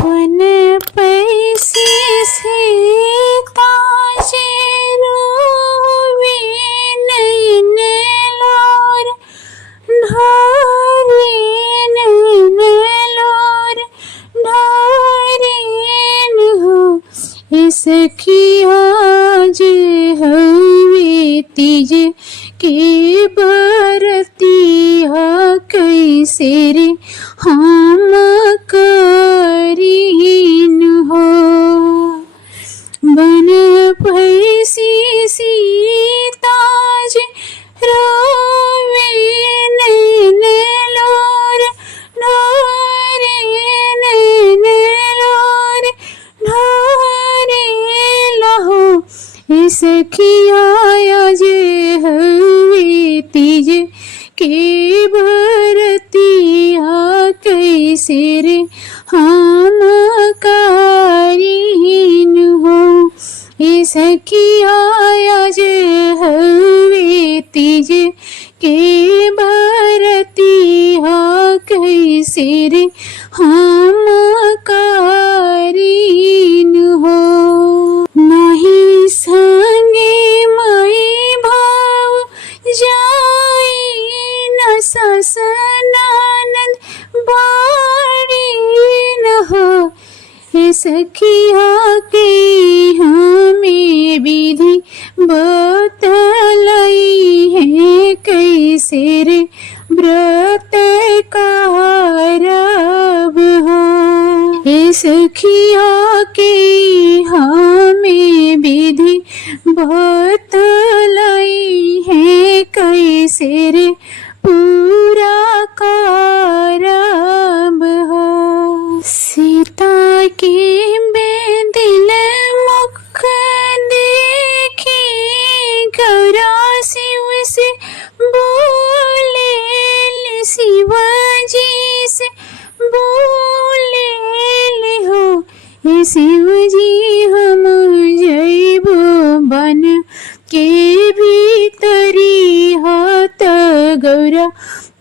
बन पैसी सीता जे रोवे नैन लोर ढारे नैन लोर ढारेन हो सखिया जे हवे तीज के बरतिया कैसे रे हम करीन हो। बन पैसी सीता जे रोवे नैन लोर ढारे नैन लोर ढारे लहो सखिया जे हवे तीज के भरतिया कैसे रे हम कारीन हो। सखिया जे हवे तीज के भरतिया कैसे रे हम कारीन हो। नहीं संगे माई भाव जाई न सास ननद बाड़ी न हो। सखिया के हमें विधि बतलाई है कैसे रे व्रत करब हो। सखिया के हमें विधि बतलाई है कैसे रे पूरा करब हो। सीता के बेदिल मुख देखी गौरा शिव से बोले शिवजी से बोले हो। शिवजी हम जैबो बन के भीतरी हाथ गौरा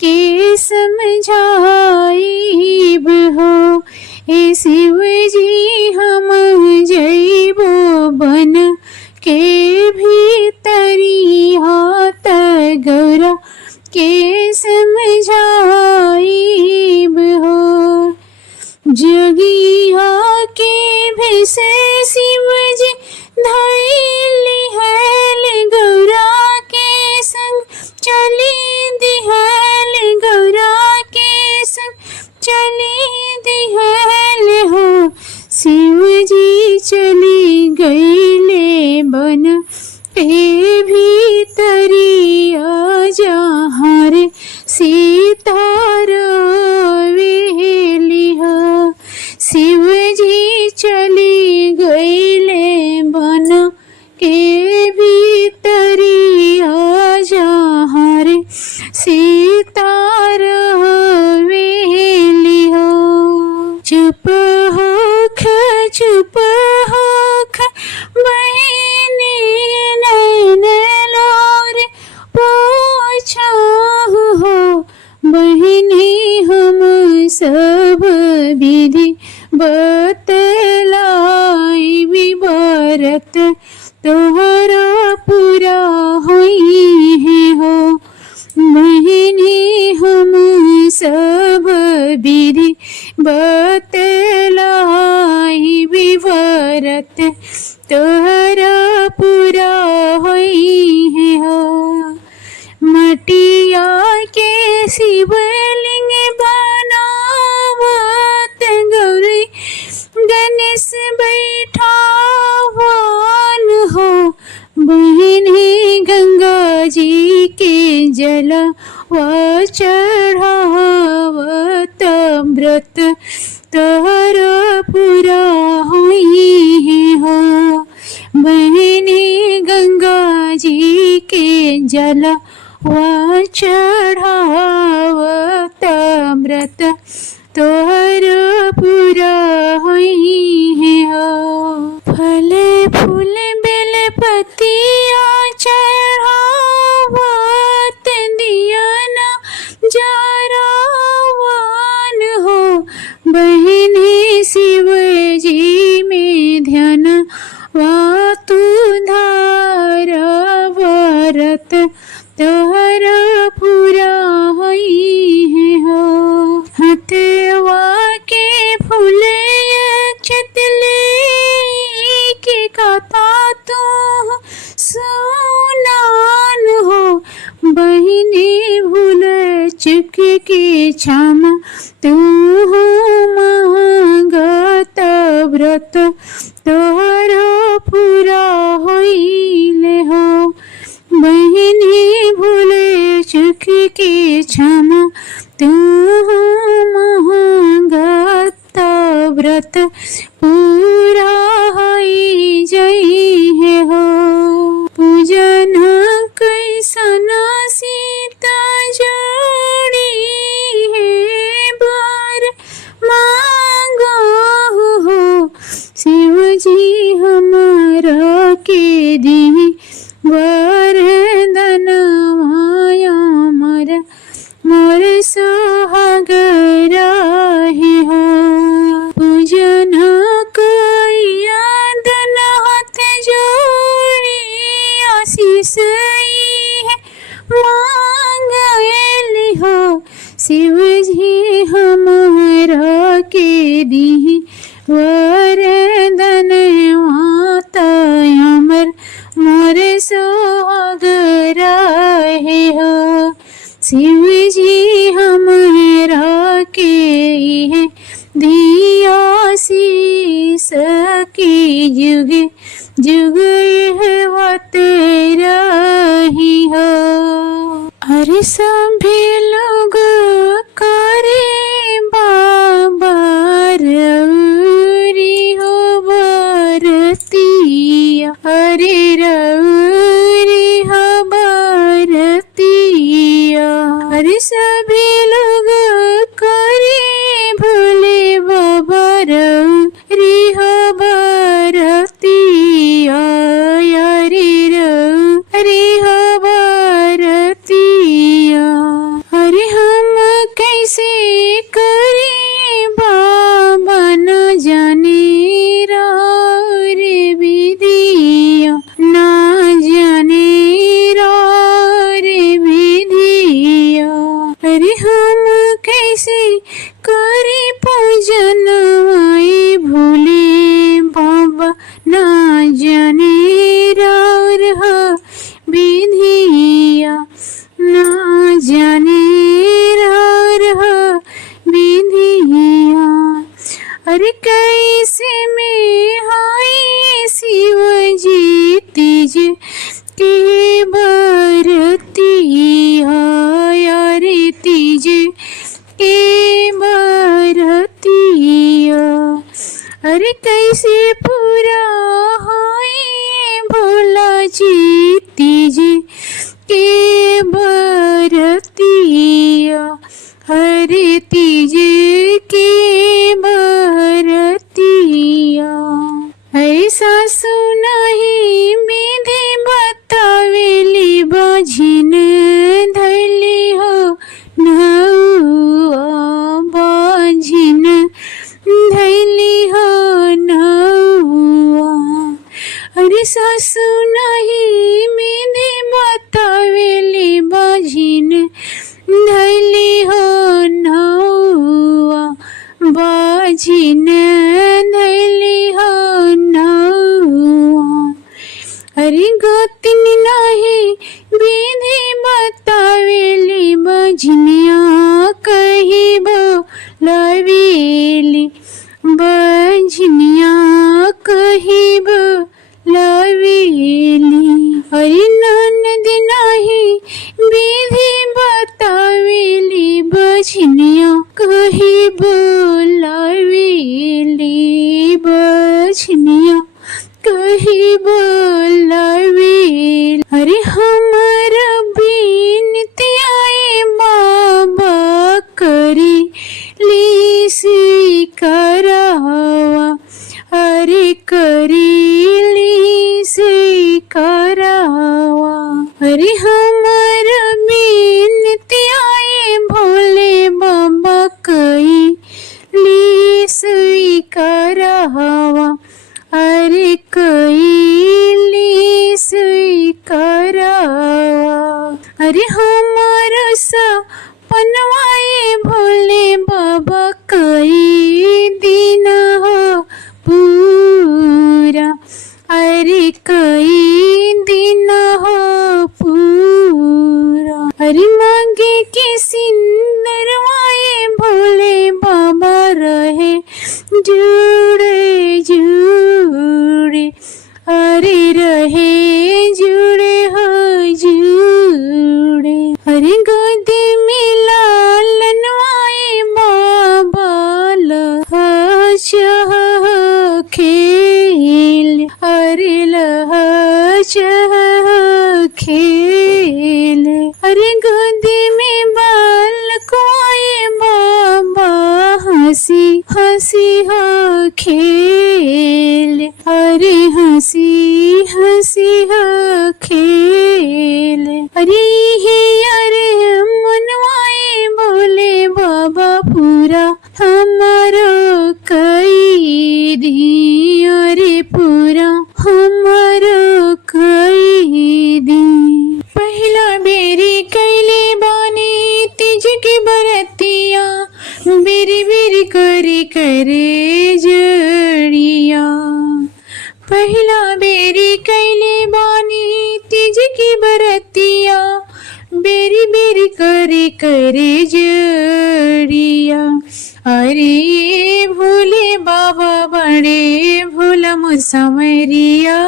के समझाइब हो। शिवजी हम जैबो बन के भीतरी हाथ गौरा के समझाइब हो। जोगिया के भेसे शिवजी धैली हैल गौरा के संग चली दिहल गौरा के संग चली दिहल हो। शिवजी चली गईले बन के भीतरिया जहाँ रे सीता रोवेली हो। शिवजी चली गईले बन के भीतरिया जहाँ रे सीता रोवेली हो। चुप होख बहिनी नैन लोर पोछा हो। बहिनी हम सब विधि बतलाई विवरत तोहरा पूरा होई है हो। बहिनी हम सब विधि बतलाई विवरत तोहरा पूरा होई है हो। मटिया के शिवलिंग बनावत गौरी गणेश बैठावन हो। बहिनी गंगा जी के जल व चढ़ावत व्रत तोहरा पूरा होई है हो। व्रत तोहरो पूरा होइले हो। बहिनी भूले चुक के क्षमा तू महंगता व्रत पूरा होई जई है हो। पूजन कैसन सीता जोड़ी है बार मांगो हो। शिव जी हमारा के दी वरदान माया मोर सुहाग राही हो। पूजन कैया दन हाथ जोड़ी आशीष है मांगली हो। शिव जी हमारा के दी वरदान माता अमर मोर सुहाग राही हो। शिव जी हमारा के है दिया शीस की जुग जुग यह तेरा ही हो। अरे सभी लोग करे बाबा रउरी हो बरतिया। अरे रउरी हो बरतिया। अरे सभी लोग करे भोले बाबा रउरी हो बरतिया। अरे रउरी हो बरतिया। अरे हम कैसे करे बाबा न जाने रे विधिया। ना जाने रे विधिया। अरे हम कैसे करे पूजन आए भोले बाबा ना जाने विधिया। ना जाने विधिया। अरे कैसे में हाय शिव जी तीज के बरतिया। अरे तीज के बरतिया। अरे कैसे पूरा हाय भोला जी तीज के बरतिया। हरे तीज के बरतिया। ऐसा सुनाही विधि बतावेली बझिन धैली हो नौआ। बझिन धैली हो नौआ। अरे सासु नहीं विधि बतावेली बझिन धैली हो नौआ। बझिन धैली हो नौआ। अरे गोतिन नहीं विधि बतावेली बझनिया कही बोलावेली। बझनिया कही बोलावेली। अरे ननद नहीं विधि बतावेली बझनिया कही बोलावेली। बझनिया कही बोलावेली। अरे हमर बिनती आए बाबा करी ली स्वीकारवा। अरे करी ली स्वीकारवा। अरे हमर बिनती आए भोले बाबा कई ली स्वीकारवा। अरे कैली स्वीकारवा। अरे हमार सपनवाए भोले बाबा कई दिन हो पूरा। अरे कई दिन हो पूरा। अरे मांगे के सिंदरवाए भोले बाबा रहे जुड़े जुड़े अरे रहे जुड़े हो जुड़े। अरे गोद में लालनवाए बाबा लहच खेल, अरे लहच खेल। अरे गोद में बालकवाए बाबा हंसी हंसी हो खेल, अरे हंसी हंसी हो खेल। अरे हे अरे मनवाए बोले बाबा पूरा हमारो कई दी, अरे पूरा हमारो कई दी। पहला बेरी कैले बानी तीज की बरतिया, बेरी बेरी करे करे जड़िया। पहला बेरी कैले बानी तीज की बरतिया, बेरी बेरी करे करे जड़िया। अरे भोले बाबा बड़े भोला मुसमरिया,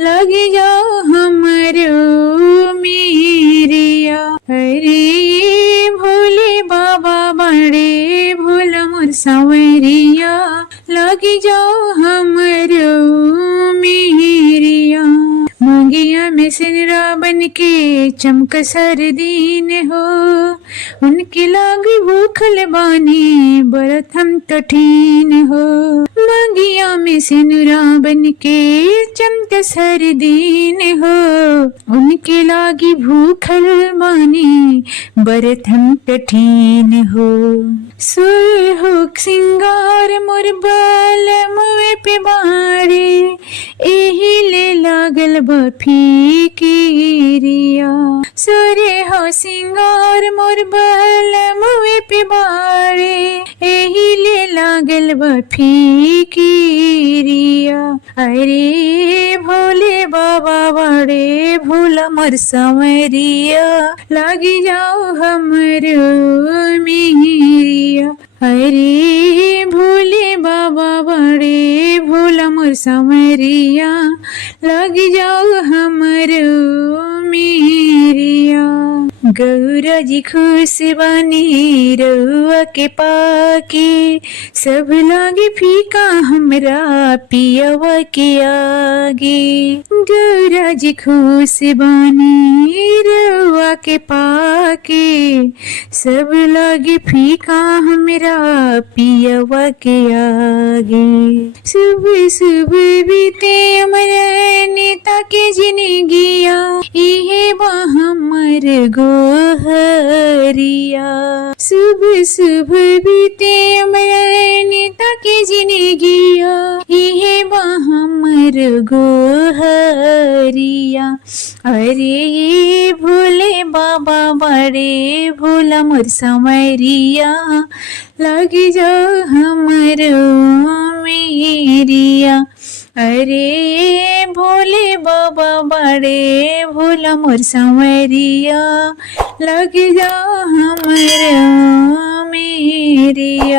लगे जाओ हमरो मेरिया। अरे भोले बाबा बड़े भोला मुसमरिया, लगे जाओ हमरो मेरिया। मंगिया में सिनरा बन के चमक सरदीन हो, उनके लाग भूखल बानी बरत हम कठिन हो। मंगिया में सिनरा बन के चमक सरदीन हो, उनके लागी भूखल बानी बरत हम कठिन हो। सुर हो सिंगार मोर बल मुए पे बाड़े, एही ले लागल बफी किरिया। सुरे हो सिंगार मोर बल मुए पे बाड़े, एही ले लागल बफी किरिया। अरे भोले बाबा बड़े भोला मोर समरिया, लागी जाओ हमरो मेरिया। अरे भोले बाबा बड़े भोला मोर समरिया, लगी जाओ हमरो मेरिया। गौरा जी खुश बानी रउआ के पाके, सब लागे फीका हमरा पियवा के आगे। गौरा जी खुश बानी रउआ के पाके, सब लागे फीका हमरा पियवा के आगे। सुबह सुबह बीते अमर नेता के जिंदगिया, इहे बा हमर गोहरिया। सुबह सुबह बीते अमर नेता के जिंदगिया, इहे बा हमर गोहरिया। अरे भोले बाबा बड़े भोला मोर समरिया, लगी जाओ हमरो मेरिया। अरे भोले बाबा बड़े भोला मोर समरिया, लगी जाओ हमरो मेरिया।